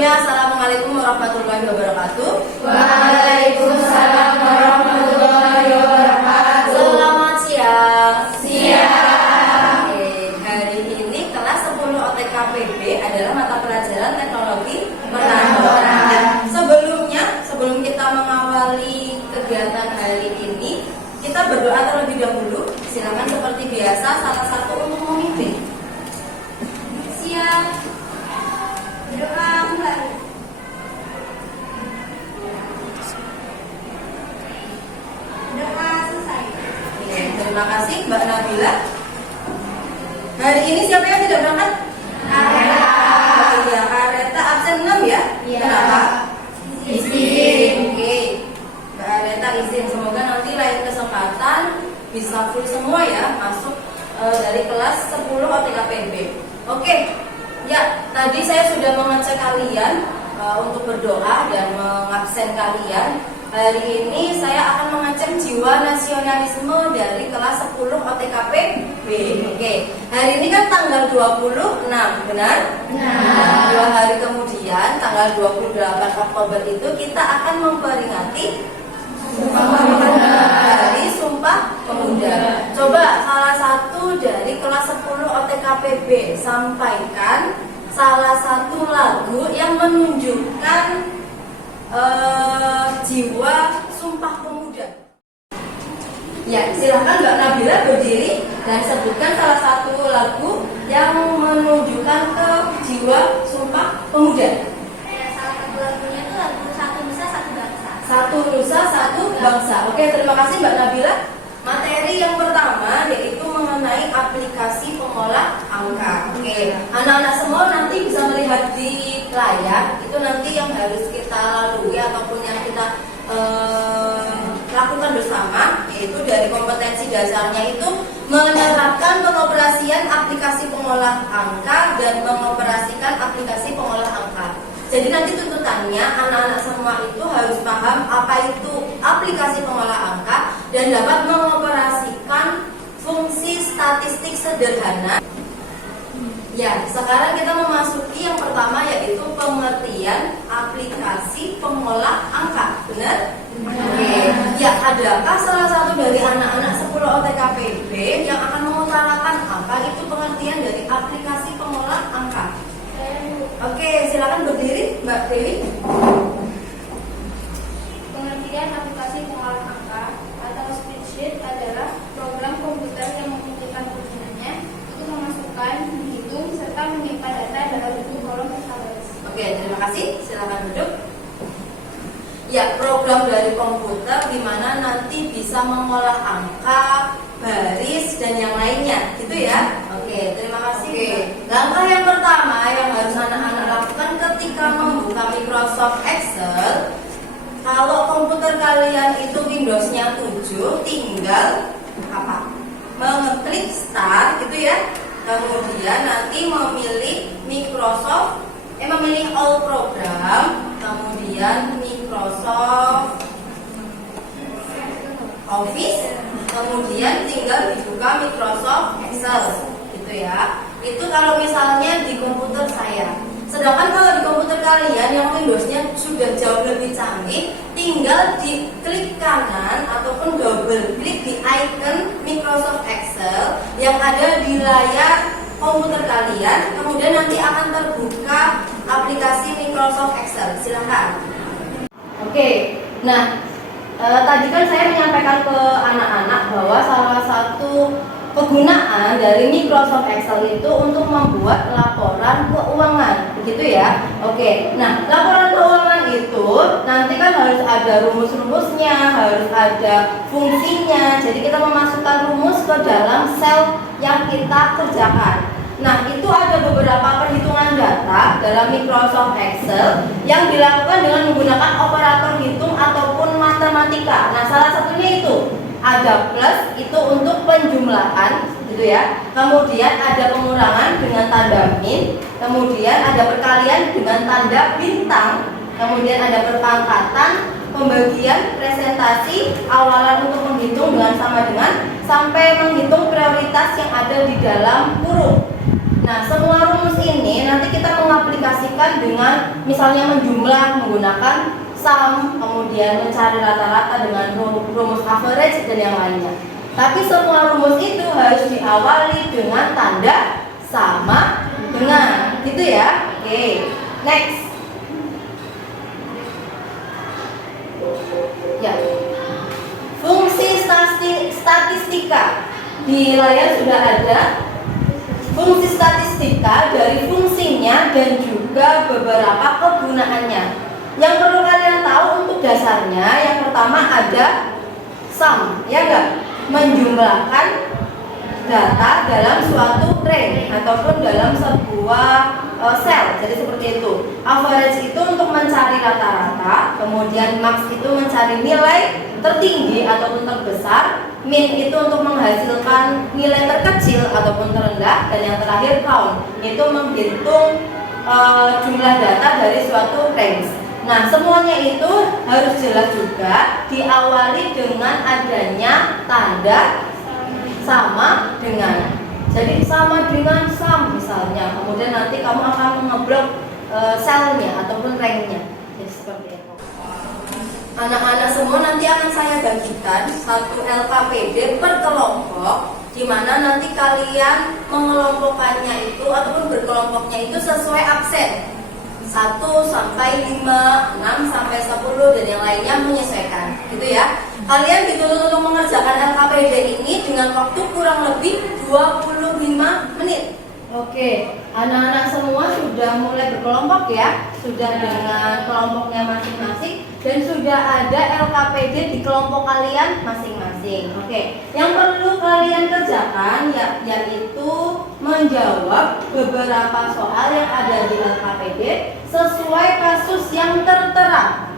semuanya, Assalamualaikum warahmatullahi wabarakatuh. Waalaikumsalam warahmatullahi wabarakatuh. Selamat siang. Siang. Hari ini kelas 10 OTKPB adalah mata pelajaran teknologi perkantoran. Sebelum kita mengawali kegiatan hari ini, kita berdoa terlebih dahulu. Silakan seperti biasa, salah satu untuk memimpin. Siap. Doa mulai. Doa selesai. Oke, terima kasih Mbak Nabila. Hari ini siapa yang tidak berangkat? Areta. Oh iya, Areta absen 6 ya? Iya. Kenapa? Izin. Oke, Mbak Areta izin. Semoga nanti lain kesempatan bisa full semua ya, masuk dari kelas 10 OTKPB. Oke. Ya, tadi saya sudah mengecek kalian untuk berdoa dan mengabsen kalian. Hari ini saya akan mengecek jiwa nasionalisme dari kelas 10 OTKPB. Oke, hari ini kan tanggal 26, benar? Benar. 2 hari kemudian, tanggal 28 Oktober itu kita akan memperingati Hari Sumpah Pemuda. Coba salah satu dari kelas 10 OTKPB sampaikan salah satu lagu yang menunjukkan jiwa Sumpah Pemuda. Ya, silahkan Mbak Nabila berdiri dan sebutkan salah satu lagu yang menunjukkan ke jiwa Sumpah Pemuda. Salah satu lagunya itu lagu Satu Nusa Satu Bangsa. Satu Nusa Satu Bangsa. Oke, terima kasih Mbak Nabila. Materi yang pertama yaitu mengenai aplikasi pengolah angka. Oke, anak-anak semua nanti bisa melihat di layar. Itu nanti yang harus kita lalui ataupun yang kita lakukan bersama, yaitu dari kompetensi dasarnya itu menerapkan pengoperasian aplikasi pengolah angka dan mengoperasikan aplikasi pengolah angka. Jadi nanti tuntutannya anak-anak semua itu harus paham apa itu aplikasi pengolah angka dan dapat mengoperasikan fungsi statistik sederhana. Ya, sekarang kita memasuki yang pertama yaitu pengertian aplikasi pengolah angka. Benar? Oke. Ya, adakah salah satu dari anak-anak 10 OTKPB yang akan mengutarakan apa itu pengertian dari aplikasi pengolah angka? Oke, silakan berdiri, Mbak Dewi. Pengertian aplikasi pengolah angka atau spreadsheet adalah program komputer yang memungkinkan penggunanya untuk memasukkan, menghitung, serta menyimpan data dalam bentuk kolom database. Oke, terima kasih. Silakan duduk. Ya, program dari komputer di mana nanti bisa mengolah angka, baris, dan yang lainnya, gitu ya. Oke, terima kasih. Oke, langkah yang pertama yang harus anak-anak lakukan ketika membuka Microsoft Excel, kalau komputer kalian itu Windows-nya 7, tinggal apa? Mengeklik Start, gitu ya. Kemudian nanti memilih memilih All Program, kemudian Microsoft Office, kemudian tinggal dibuka Microsoft Excel, gitu ya. Itu kalau misalnya di komputer saya. Sedangkan kalau di komputer kalian yang Windows-nya sudah jauh lebih canggih, tinggal diklik kanan ataupun double klik di icon Microsoft Excel yang ada di layar komputer kalian, kemudian nanti akan terbuka aplikasi Microsoft Excel. Silahkan. Oke, nah tadi kan saya menyampaikan ke anak-anak bahwa salah satu kegunaan dari Microsoft Excel itu untuk membuat laporan keuangan, begitu ya. Oke, nah laporan keuangan itu nanti kan harus ada rumus-rumusnya, harus ada fungsinya. Jadi kita memasukkan rumus ke dalam sel yang kita kerjakan. Nah, itu ada beberapa perhitungan data dalam Microsoft Excel yang dilakukan dengan menggunakan operator hitung ataupun matematika. Nah, salah satunya itu ada plus, itu untuk penjumlahan, gitu ya. Kemudian ada pengurangan dengan tanda min, kemudian ada perkalian dengan tanda bintang, kemudian ada perpangkatan, pembagian, presentasi, awalan untuk menghitung dengan sama dengan, sampai menghitung prioritas yang ada di dalam kurung. Nah, semua rumus ini nanti kita mengaplikasikan dengan misalnya menjumlah menggunakan sum, kemudian mencari rata-rata dengan rumus average dan yang lainnya. Tapi semua rumus itu harus diawali dengan tanda sama dengan, gitu ya. Oke, next. Ya, fungsi statistika di layar sudah ada. Fungsi statistika dari fungsinya dan juga beberapa kegunaannya. Yang perlu kalian tahu untuk dasarnya, yang pertama ada sum, ya enggak? Menjumlahkan data dalam suatu range ataupun dalam sebuah sel. Jadi seperti itu. Average itu untuk mencari rata-rata, kemudian max itu mencari nilai tertinggi ataupun terbesar, min itu untuk menghasilkan nilai terkecil ataupun terendah, dan yang terakhir count itu menghitung jumlah data dari suatu range. Nah, semuanya itu harus jelas juga, diawali dengan adanya tanda sama dengan. Jadi sama dengan sum misalnya, kemudian nanti kamu akan mengeblok selnya ataupun ranknya. Jadi seperti itu. Anak-anak semua nanti akan saya bagikan satu LKPD per kelompok, di mana nanti kalian mengelompokkannya itu ataupun berkelompoknya itu sesuai absen. 1 sampai 5, 6 sampai 10 dan yang lainnya menyesuaikan, gitu ya. Kalian dituntut untuk mengerjakan LKPD ini dengan waktu kurang lebih 25 menit. Oke, anak-anak semua sudah mulai berkelompok ya, sudah dengan kelompoknya masing-masing dan sudah ada LKPD di kelompok kalian masing-masing. Oke, yang perlu kalian kerjakan yaitu menjawab beberapa soal yang ada di LKPD sesuai kasus yang tertera.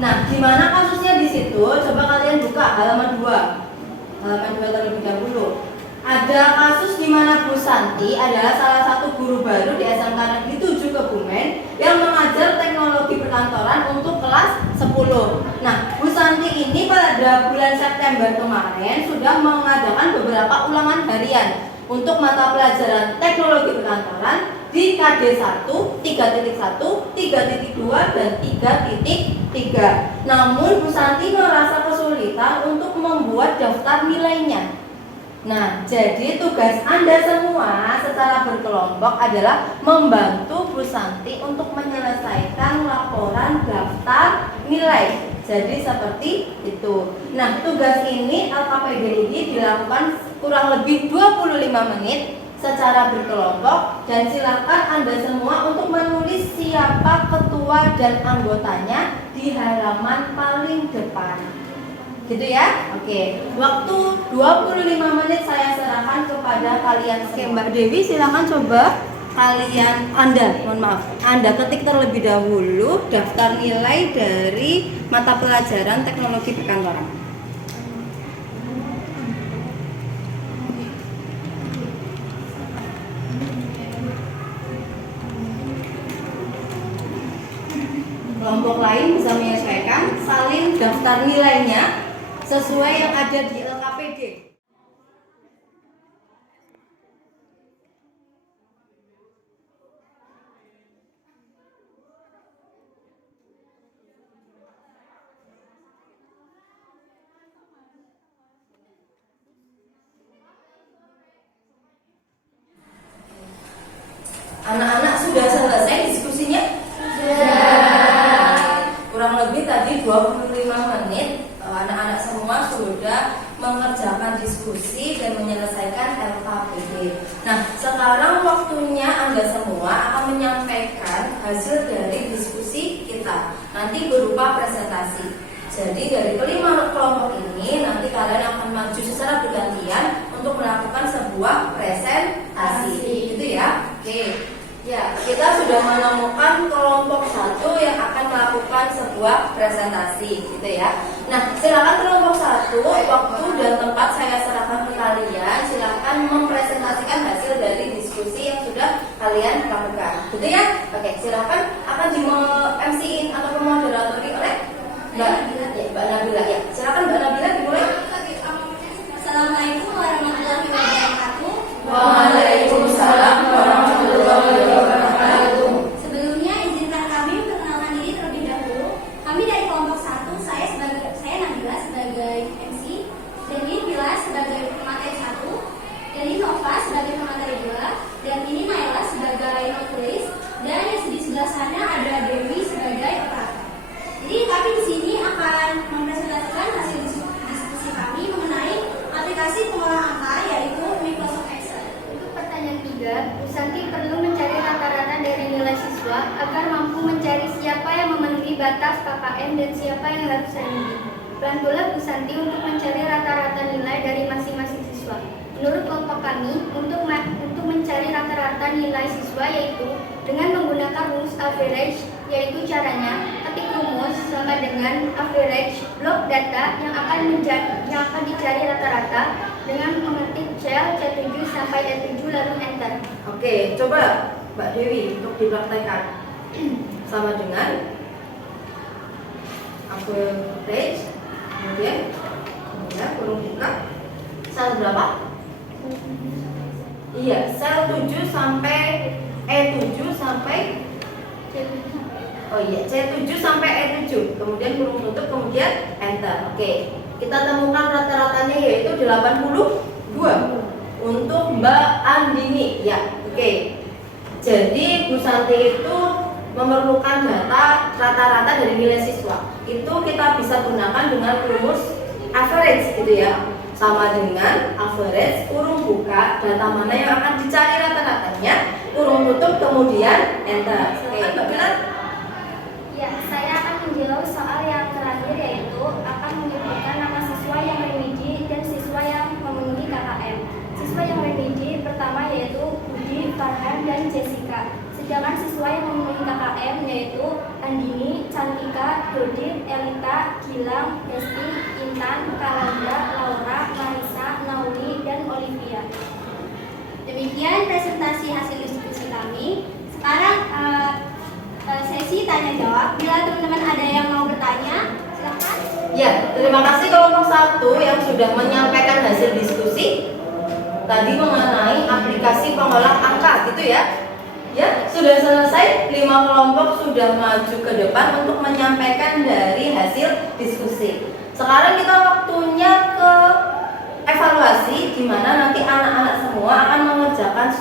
Nah, gimana kasusnya di situ? Coba kalian buka halaman 2. Halaman 2 terlebih dahulu. Ada kasus di mana Bu Santi adalah salah satu guru baru di SMK Negeri 7 Kebumen yang mengajar teknologi perkantoran untuk kelas 10. Nah, Bu Santi ini pada bulan September kemarin sudah mengadakan beberapa ulangan harian untuk mata pelajaran teknologi perkantoran di KD 1, 3.1, 3.2, dan 3.3. Namun Bu Santi merasa kesulitan untuk membuat daftar nilainya. Nah, jadi tugas Anda semua secara berkelompok adalah membantu Bu Santi untuk menyelesaikan laporan daftar nilai. Jadi seperti itu. Nah, tugas ini LKPD ini dilakukan kurang lebih 25 menit secara berkelompok, dan silakan Anda semua untuk menulis siapa ketua dan anggotanya di halaman paling depan. Gitu ya? Oke. Waktu 25 menit saya serahkan kepada kalian semua. Oke, Mbak Dewi silakan coba Anda ketik terlebih dahulu daftar nilai dari mata pelajaran teknologi perkantoran. Kelompok lain bisa menyesuaikan, salin daftar nilainya sesuai yang ada di LKPD. Anak-anak sudah selesai diskusinya? Kurang lebih tadi 25 menit anak-anak semua sudah mengerjakan diskusi dan menyelesaikan LKPD. Nah, sekarang waktunya Anda semua akan menyampaikan hasil dari diskusi kita. Nanti berupa presentasi. Jadi dari kelima kelompok ini nanti kalian akan maju secara bergantian untuk melakukan sebuah presentasi. Gitu ya. Oke. Ya, kita sudah menemukan kelompok 1 yang akan melakukan sebuah presentasi, gitu ya. Nah, silakan kelompok 1, waktu dan tempat saya serahkan ke kalian. Silakan mempresentasikan hasil dari diskusi yang sudah kalian lakukan, gitu ya. Oke, silakan akan di-MC-in atau moderatori oleh Mbak Nabila. Ya, silakan Mbak Nabila dimulai. Assalamualaikum warahmatullahi wabarakatuh. Waalaikumsalam warahmatullahi wabarakatuh. Sebelumnya izinkan kami batas KKM dan siapa yang harus remedi. Bantulah Bu Santi untuk mencari rata-rata nilai dari masing-masing siswa. Menurut kelompok kami, untuk mencari rata-rata nilai siswa yaitu dengan menggunakan rumus average, yaitu caranya ketik rumus sama dengan average blok data yang akan dicari rata-rata dengan mengetik cell C7 sampai E7 lalu enter. Oke, coba Mbak Dewi untuk dipraktekkan. Sama dengan average, kemudian kurung buka sel berapa? Iya, sel 7 sampai E7 sampai C7 sampai E7, kemudian kurung tutup, kemudian enter. Oke, kita temukan rata-ratanya yaitu 82 untuk Mbak Andini. Ya, oke. Jadi Bu Santi itu memerlukan data rata-rata dari nilai siswa. Itu kita bisa gunakan dengan rumus average gitu ya. Sama dengan average kurung buka data mana yang akan dicari rata-ratanya, kurung tutup, kemudian enter. Oke, Mbak Bilar. Ya, saya akan menjawab soal yang terakhir yaitu akan menyebutkan nama siswa yang remedi dan siswa yang memenuhi KKM. Siswa yang remedi pertama yaitu Budi, Farhan, dan Jessica. Sedangkan siswa yang memenuhi KKM yaitu Andini, Cantika, Dodit, Elita, Gilang, Desti, Intan, Kalanda, Laura, Marisa, Nauli, dan Olivia. Demikian presentasi hasil diskusi kami. Sekarang sesi tanya jawab. Bila teman-teman ada yang mau bertanya, silakan. Ya, terima kasih kelompok 1 yang sudah menyampaikan hasil diskusi tadi mengenai aplikasi pengolah angka gitu ya. Ya, sudah selesai, 5 kelompok sudah maju ke depan untuk menyampaikan dari hasil diskusi. Sekarang kita waktunya ke evaluasi, di mana nanti anak-anak semua akan mengerjakan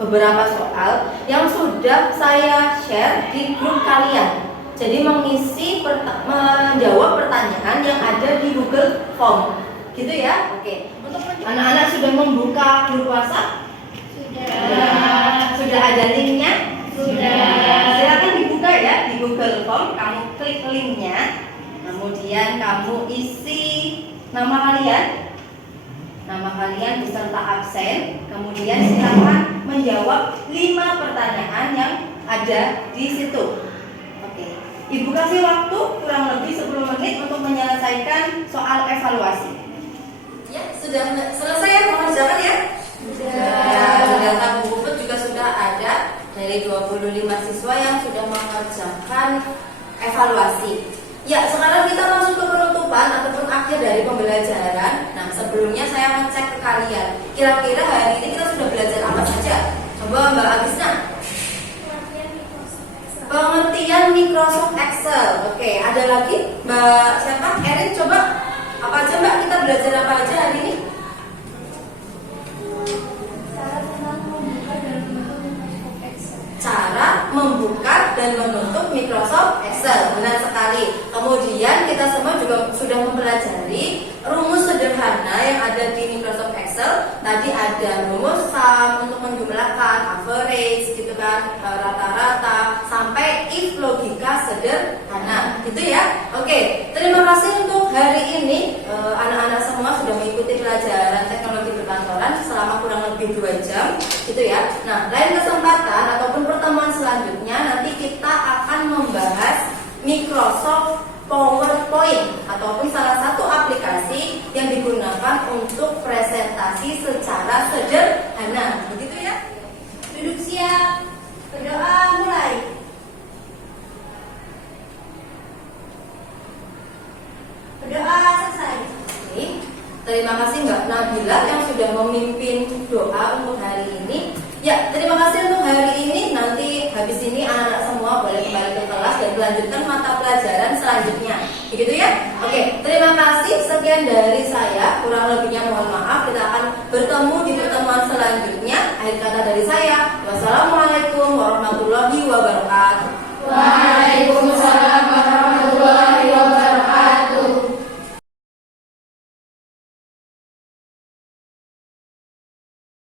beberapa soal yang sudah saya share di grup kalian. Jadi menjawab pertanyaan yang ada di Google Form, gitu ya. Oke. Untuk anak-anak sudah membuka grup WhatsApp? Sudah ada linknya? Sudah. Silakan dibuka ya di Google Form. Kamu klik linknya, kemudian kamu isi nama kalian beserta absen. Kemudian silakan menjawab 5 pertanyaan yang ada di situ. Oke. Ibu kasih waktu kurang lebih 10 menit untuk menyelesaikan soal evaluasi. Ya, sudah selesai ya mengerjakan ya? Sudah. Data buku juga sudah ada dari 25 siswa yang sudah mengerjakan evaluasi. Ya, sekarang kita masuk ke penutupan ataupun akhir dari pembelajaran. Nah, sebelumnya saya ngecek ke kalian. Kira-kira hari ini kita sudah belajar apa saja? Coba Mbak Agisna. Pengertian Microsoft Excel. Oke, ada lagi Mbak siapa? Erin, coba apa aja Mbak, kita belajar apa aja hari ini? Cara membuka dan menutup Microsoft Excel. Benar sekali. Kemudian kita semua juga sudah mempelajari rumus sederhana yang ada di Microsoft Excel. Tadi ada rumus sum untuk menjumlahkan, average gitu kan, rata-rata, sampai if logika sederhana gitu ya. Oke, terima kasih untuk hari ini. Anak-anak semua sudah mengikuti pelajaran teknologi perkantoran selama kurang lebih 2 jam gitu ya. Nah, lain kesempatan ataupun pertemuan selanjutnya nanti kita akan membahas Microsoft PowerPoint ataupun salah satu aplikasi yang digunakan untuk presentasi secara sederhana. Begitu ya? Duduk siap. Berdoa mulai. Berdoa selesai. Oke. Terima kasih Mbak Nabila yang sudah memimpin doa untuk hari ini. Ya, terima kasih untuk hari ini. Nanti habis ini anak-anak semua boleh kembali ke kelas dan melanjutkan mata pelajaran selanjutnya. Begitu ya? Oke, terima kasih. Sekian dari saya. Kurang lebihnya mohon maaf. Kita akan bertemu di pertemuan selanjutnya. Akhir kata dari saya. Wassalamualaikum warahmatullahi wabarakatuh. Waalaikumsalam.